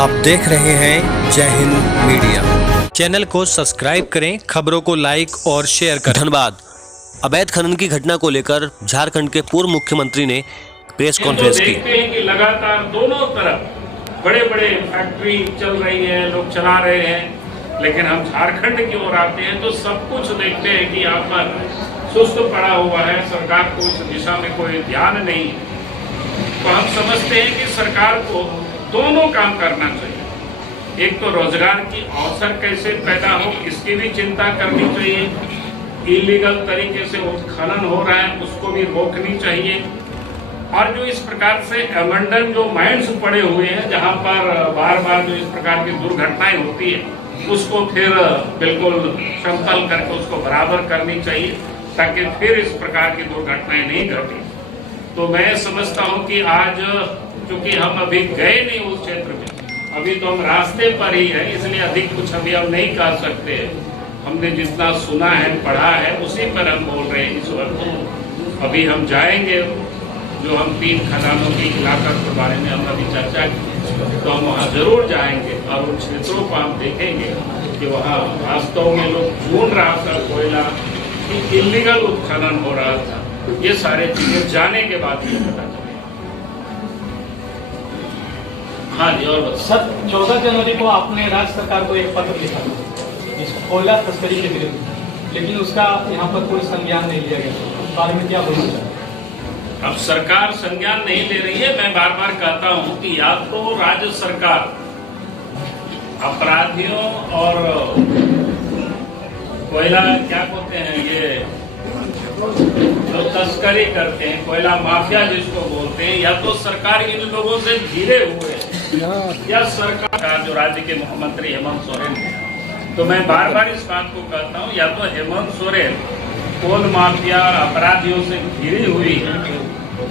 आप देख रहे हैं जय हिंद मीडिया। चैनल को सब्सक्राइब करें, खबरों को लाइक और शेयर करें। धनबाद अवैध खनन की घटना को लेकर झारखंड के पूर्व मुख्यमंत्री ने प्रेस कॉन्फ्रेंस की। देखते हैं कि लगातार दोनों तरफ बड़े बड़े फैक्ट्री चल रही है, लोग चला रहे हैं, लेकिन हम झारखंड की ओर आते हैं तो सब कुछ देखते हैं कि यहाँ पर सुस्त पड़ा हुआ है, सरकार को इस दिशा में कोई ध्यान नहीं है। तो हम समझते हैं कि सरकार को दोनों काम करना चाहिए। एक तो रोजगार की अवसर कैसे पैदा हो इसकी भी चिंता करनी चाहिए। इलीगल तरीके से उत्खनन हो रहा है उसको भी रोकनी चाहिए। और जो इस प्रकार से अबंडन जो माइंस पड़े हुए हैं जहां पर बार बार जो इस प्रकार की दुर्घटनाएं होती है उसको फिर बिल्कुल समतल करके उसको बराबर करनी चाहिए ताकि फिर इस प्रकार की दुर्घटनाएं नहीं घटे। तो मैं समझता हूं कि आज चूंकि हम अभी गए नहीं उस क्षेत्र में, अभी तो हम रास्ते पर ही हैं, इसलिए अधिक कुछ अभी हम नहीं कर सकते। हमने जितना सुना है पढ़ा है उसी पर हम बोल रहे हैं इस वक्त। अभी हम जाएंगे, जो हम 3 खदानों की इलाका के बारे में हम अभी चर्चा की, तो हम वहाँ जरूर जाएंगे और उन क्षेत्रों को हम देखेंगे कि वहाँ वास्तव में लोग ढूंढ रहा था कोयला कि इलीगल उत्खनन हो रहा था। ये सारे चीजें जाने के बाद ये पता चले। हाँ जी, और सर 14 जनवरी को आपने राज्य सरकार को एक पत्र लिखा जिसको कोयला तस्करी के विरुद्ध, लेकिन उसका यहाँ पर कोई संज्ञान नहीं लिया गया। बारे में क्या बोलना चाहिए? अब सरकार संज्ञान नहीं ले रही है। मैं बार बार कहता हूँ कि या तो राज्य सरकार अपराधियों और कोयला क्या बोलते हैं ये जो तस्करी करते हैं, कोयला माफिया जिसको बोलते हैं, या तो सरकार इन लोगों से घिरे हुए या सरकार जो राज्य के मुख्यमंत्री हेमंत सोरेन है। तो मैं बार बार इस बात को कहता हूँ या तो हेमंत सोरेन कोल माफिया अपराधियों से घिरी हुई है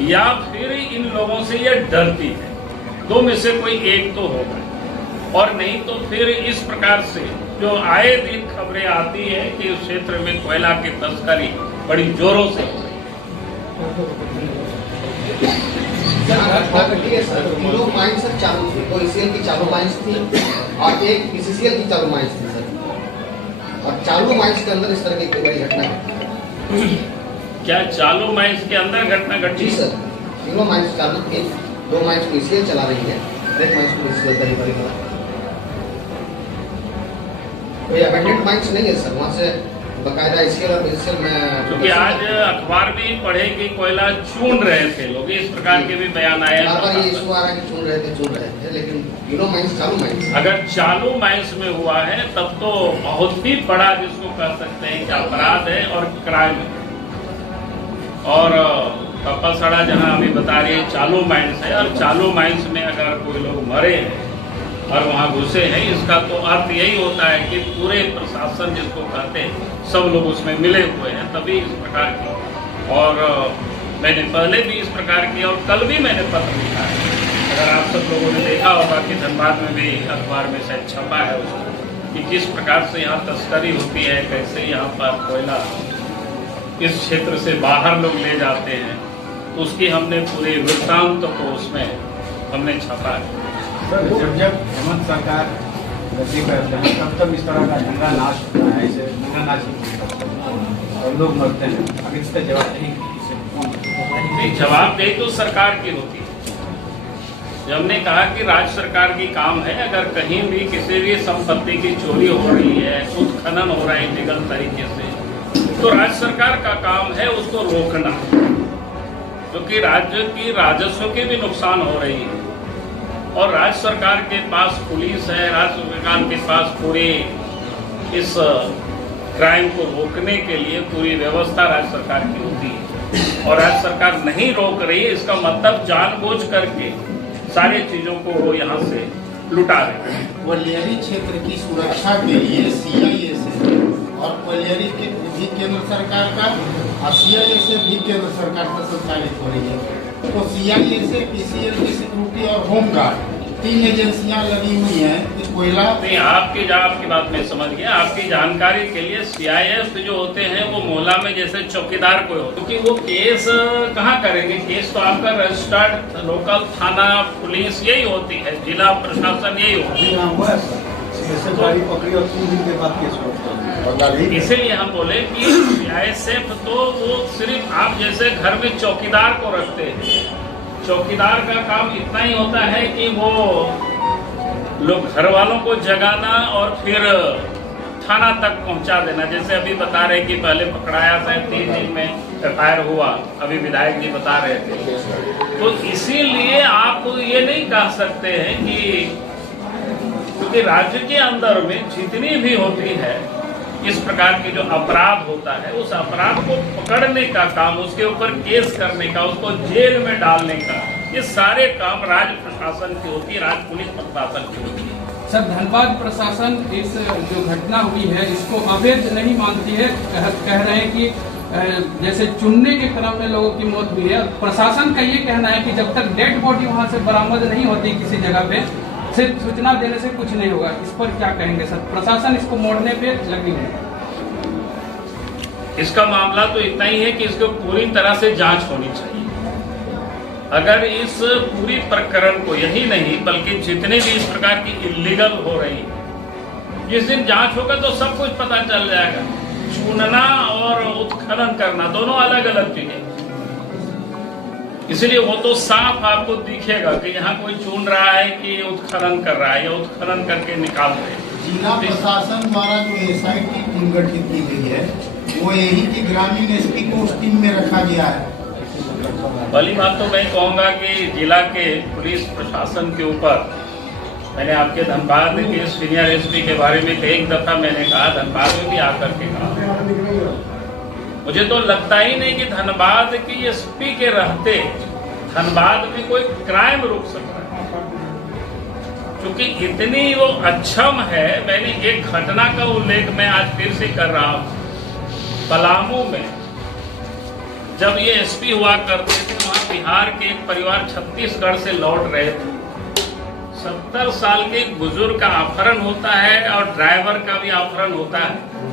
या फिर इन लोगों से ये डरती है। दो में से कोई एक तो होगा, और नहीं तो फिर इस प्रकार से जो आए दिन खबरें आती है कि उस क्षेत्र में कोयला की तस्करी बड़ी जोरों से हो रही है। तीनों माइंस सर चालू थी, तो ईसीएल की चालू माइंस थी और एक बीसीसीएल की चालू माइंस थी सर। और चालू माइंस के अंदर इस तरह की कोई बड़ी घटना घटी? क्या चालू माइंस के अंदर घटना घटी? सर तीनों माइंस चालू थी, 2 माइंस को ईसीएल चला रही है, एक माइंस को बीसीसीएल तरीका करा। कोई अबेंडेंट माइंस नहीं है सर, वहाँ से बकायदा ईसीएल और बीसीसीएल में। क्योंकि आज अखबार भी पढ़े कि कोयला चून रहे थे लोग, इस प्रकार के भी बयान आए। ये इशू आ रहा है कि चून रहे थे, लेकिन तीनों माइंस चालू माइंस। अगर चालू माइंस में हुआ है तब तो बहुत ही बड़ा जिसको कह सकते हैं कि अपराध है और क्राइम है। और कप्पासड़ा जहां अभी बता रही है चालू माइंस है, और चालू माइंस में अगर कोई लोग मरे हैं और वहां घुसे हैं, इसका तो अर्थ यही होता है कि पूरे प्रशासन जिसको कहते हैं सब लोग उसमें मिले हुए हैं, तभी इस प्रकार की। और मैंने पहले भी इस प्रकार की और कल भी मैंने पत्र लिखा है। अगर आप सब लोगों ने देखा होगा कि धनबाद में भी अखबार में शायद छपा है उसको कि किस प्रकार से यहाँ तस्करी होती है, कैसे यहाँ पर कोयला इस क्षेत्र से बाहर लोग ले जाते हैं। तो उसकी हमने पूरे वृत्तांत को उसमें हमने छपा है। जब हेमंत सरकार गति करते हैं तब इस तरह का दंगा नाश होता है, इसे दंगा नाश और लोग मरते हैं। अब इसका जवाब नहीं, जवाबदेही तो सरकार की होती है। हमने कहा कि राज्य सरकार की काम है, अगर कहीं भी किसी भी संपत्ति की चोरी हो रही है, उत्खनन हो रहा है इलीगल तरीके से, तो राज्य सरकार का काम है उसको रोकना, क्योंकि राज्य की राजस्व की भी नुकसान हो रही है। और राज्य सरकार के पास पुलिस है, राज्य सरकार के पास पूरी इस क्राइम को रोकने के लिए पूरी व्यवस्था राज्य सरकार की होती है, और राज्य सरकार नहीं रोक रही है, इसका मतलब जानबूझ करके सारी चीजों को वो यहाँ से लुटा रहे हैं। कोयलियरी क्षेत्र की सुरक्षा के लिए सीआईए से और कोयलियरी के भी केंद्र सरकार का और सीआईए से भी केंद्र सरकार का संचालित हो रही है। तो सीआईए से पीसीएल की सिक्योरिटी और होमगार्ड 3 एजेंसियां लगी हुई हैं कि कोयला नहीं, आपकी बात मैं समझ गया। आपकी जानकारी के लिए CIF जो होते हैं वो मोहल्ला में जैसे चौकीदार कोई हो, क्योंकि वो केस कहाँ करेंगे? केस तो आपका रजिस्टर्ड लोकल थाना पुलिस यही होती है, जिला प्रशासन यही होती है। गाड़ी पकड़ी और 3 दिन के बाद केस होता है। इसीलिए हम बोले कि CIF तो वो सिर्फ आप जैसे घर में चौकीदार को रखते हैं। चौकीदार का काम इतना ही होता है कि वो लोग घर वालों को जगाना और फिर थाना तक पहुंचा देना। जैसे अभी बता रहे कि पहले पकड़ाया था, 3 दिन में FIR हुआ, अभी विधायक जी बता रहे थे। तो इसीलिए आप ये नहीं कह सकते हैं कि, क्योंकि राज्य के अंदर में जितनी भी होती है इस प्रकार की जो अपराध होता है, उस अपराध को पकड़ने का काम, उसके ऊपर केस करने का, उसको जेल में डालने का, ये सारे काम राज्य प्रशासन की होती है, राज्य पुलिस प्रशासन की होती है। सर, धनबाद प्रशासन इस जो घटना हुई है इसको अवैध नहीं मानती है। कह रहे हैं कि जैसे चुनने के क्रम में लोगों की मौत हुई है। प्रशासन का ये कहना है कि जब तक डेड बॉडी वहां से बरामद नहीं होती किसी जगह पे, सिर्फ सूचना देने से कुछ नहीं होगा। इस पर क्या कहेंगे सर? प्रशासन इसको मोड़ने पे लगी है। इसका मामला तो इतना ही है कि इसको पूरी तरह से जांच होनी चाहिए। अगर इस पूरी प्रकरण को, यही नहीं बल्कि जितने भी इस प्रकार की इलीगल हो रही, जिस दिन जांच होगा तो सब कुछ पता चल जाएगा। चुनना और उत्खनन करना दोनों अलग अलग चीजें, इसलिए वो तो साफ आपको दिखेगा कि यहाँ कोई चुन रहा है कि उत्खनन कर रहा है या उत्खनन करके निकाल रहे हैं। जिला प्रशासन द्वारा जो SIT टीम गठित की गई है, वो यही कि ग्रामीण SP को उस टीम में रखा गया है। पहली बात तो मैं कहूँगा कि जिला के पुलिस प्रशासन के ऊपर, मैंने आपके धनबाद के सीनियर SP के बारे में एक दफा मैंने कहा, धनबाद में भी आकर के कहा, मुझे तो लगता ही नहीं कि धनबाद की SP के रहते धनबाद में कोई क्राइम रुक सकता है, क्योंकि इतनी वो अक्षम है। मैंने एक घटना का उल्लेख मैं आज फिर से कर रहा हूँ। पलामू में जब ये SP हुआ करते थे, वहाँ बिहार के एक परिवार छत्तीसगढ़ से लौट रहे थे। 70 साल के एक बुजुर्ग का अपहरण होता है और ड्राइवर का भी अपहरण होता है,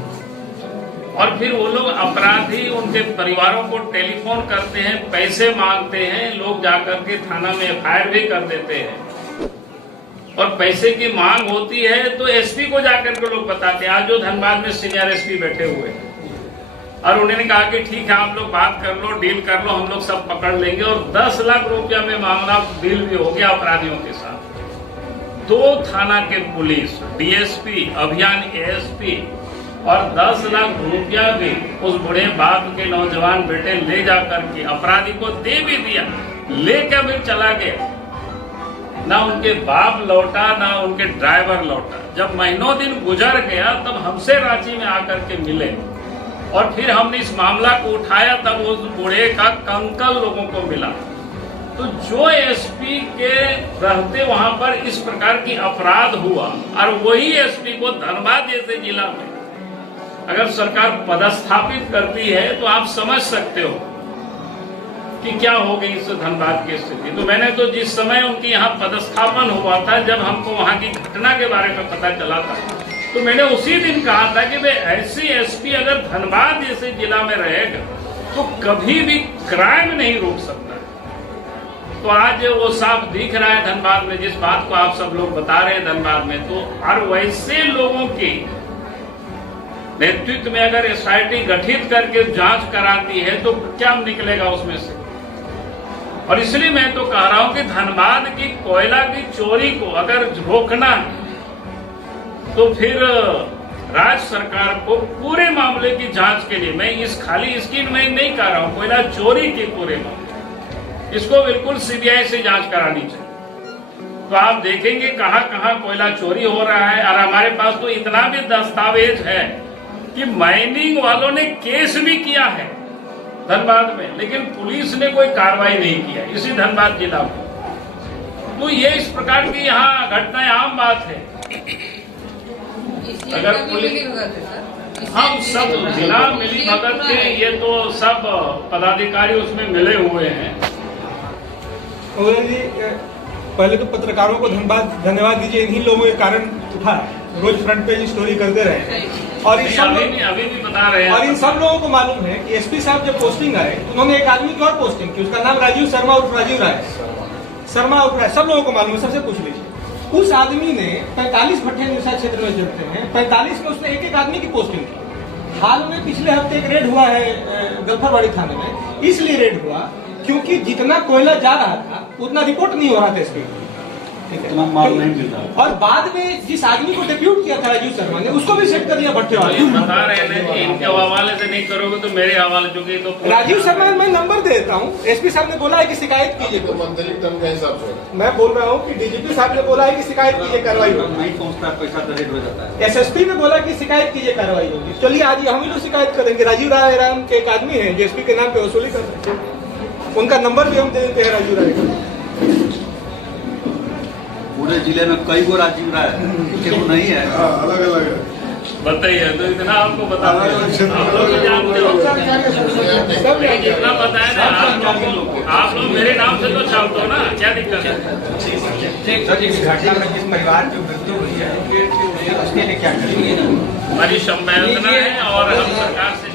और फिर वो लोग अपराधी उनके परिवारों को टेलीफोन करते हैं, पैसे मांगते हैं, लोग जाकर के थाना में FIR भी कर देते हैं, और पैसे की मांग होती है तो SP को जाकर के लोग बताते हैं। आज जो धनबाद में सीनियर SP बैठे हुए हैं, और उन्होंने कहा कि ठीक है आप लोग बात कर लो, डील कर लो, हम लोग सब पकड़ लेंगे, और 10 लाख रुपया में मामला डील भी हो गया अपराधियों के साथ। 2 थाना के पुलिस, DSP, अभियान ASP, और 10 लाख रुपया भी उस बूढ़े बाप के नौजवान बेटे ले जाकर के अपराधी को दे भी दिया, लेकर भी चला गया। ना उनके बाप लौटा, ना उनके ड्राइवर लौटा। जब महीनों दिन गुजर गया तब हमसे रांची में आकर के मिले, और फिर हमने इस मामला को उठाया, तब उस बूढ़े का कंकाल लोगों को मिला। तो जो SP के रहते वहां पर इस प्रकार की अपराध हुआ, और वही SP को धनबाद जैसे जिला में अगर सरकार पदस्थापित करती है, तो आप समझ सकते हो कि क्या हो गई इस धनबाद की स्थिति। तो मैंने तो जिस समय उनकी यहाँ पदस्थापन हुआ था, जब हमको वहाँ की घटना के बारे में पता चला था, तो मैंने उसी दिन कहा था कि भाई ऐसी SP अगर धनबाद जैसे जिला में रहेगा तो कभी भी क्राइम नहीं रोक सकता। तो आज वो साफ दिख रहा है धनबाद में, जिस बात को आप सब लोग बता रहे हैं धनबाद में। तो और वैसे लोगों की नेतृत्व में अगर SIT गठित करके जांच कराती है तो क्या निकलेगा उसमें से। और इसलिए मैं तो कह रहा हूं कि धनबाद की कोयला की चोरी को अगर रोकना है तो फिर राज्य सरकार को पूरे मामले की जांच के लिए, मैं इस खाली स्कीम में नहीं कह रहा हूं, कोयला चोरी के पूरे मामले, इसको बिल्कुल CBI से जांच करानी चाहिए। तो आप देखेंगे कहां कहां कोयला चोरी हो रहा है। और हमारे पास तो इतना भी दस्तावेज है कि माइनिंग वालों ने केस भी किया है धनबाद में, लेकिन पुलिस ने कोई कार्रवाई नहीं किया इसी धनबाद जिला में। तो ये इस प्रकार की यहाँ घटनाएं आम बात है। अगर पुलिस, हम सब जिला मिली भगत के, ये तो सब पदाधिकारी उसमें मिले हुए हैं। पहले तो पत्रकारों को धन्यवाद दीजिए, इन्हीं लोगों के कारण उठा है, रोज फ्रंट पेज स्टोरी करते रहे। और इन सब अभी भी बता रहे हैं। और इन सब लोगों को मालूम है कि एसपी साहब जब पोस्टिंग आए तो उन्होंने एक आदमी की और पोस्टिंग की, उसका नाम राजीव शर्मा उर्फ राजीव राय, शर्मा उर्फ राय, सब लोगों को मालूम है, सबसे पूछ लीजिए। उस आदमी ने 45 भट्टे निशा क्षेत्र में जुड़ते हैं, 45 में उसने एक एक आदमी की पोस्टिंग की। हाल में पिछले हफ्ते एक रेड हुआ है गल्फरवाड़ी थाने में, इसलिए रेड हुआ क्योंकि जितना कोयला जा रहा था उतना रिपोर्ट नहीं हो रहा था एसपी, ठीक है, माल नहीं मिल रहा। और बाद में जिस आदमी को डिप्यूट किया था राजीव शर्मा ने, उसको भी सेट कर दिया भट्टे वाले। बता रहे हैं कि इनके हवाले से नहीं करोगे तो मेरे हवाले, चूंकि तो राजीव शर्मा मैं नंबर दे देता हूँ, एसपी साहब ने बोला है कि शिकायत कीजिए, तो मंत्री टर्म के हिसाब से मैं बोल रहा हूँ कि डीजीपी साहब ने बोला है कि शिकायत कीजिए, कार्रवाई होगी। नहीं पहुंचता, पैसा तो रेड हो जाता है। एसएसपी ने बोला कि शिकायत कीजिए, कार्रवाई होगी। चलिए आज हम ही लोग शिकायत करेंगे। राजीव राय राम के एक आदमी है जो एसपी के नाम पे वसूली कर रहे हैं, उनका नंबर भी हम दे देते हैं राजीव राय का। पूरे जिले में कई गो राजीव राय क्यों नहीं है? अलग अलग है। बताइए तो इतना आपको बता दें, आप लोग भी जानते हो, लेकिन इतना बताया ना आप लोग मेरे नाम से तो छापते हो ना, क्या दिक्कत है? घटना में जिस परिवार की मृत्यु हुई है उसके लिए क्या करेंगे? हमारी संवेदना है और हम सरकार से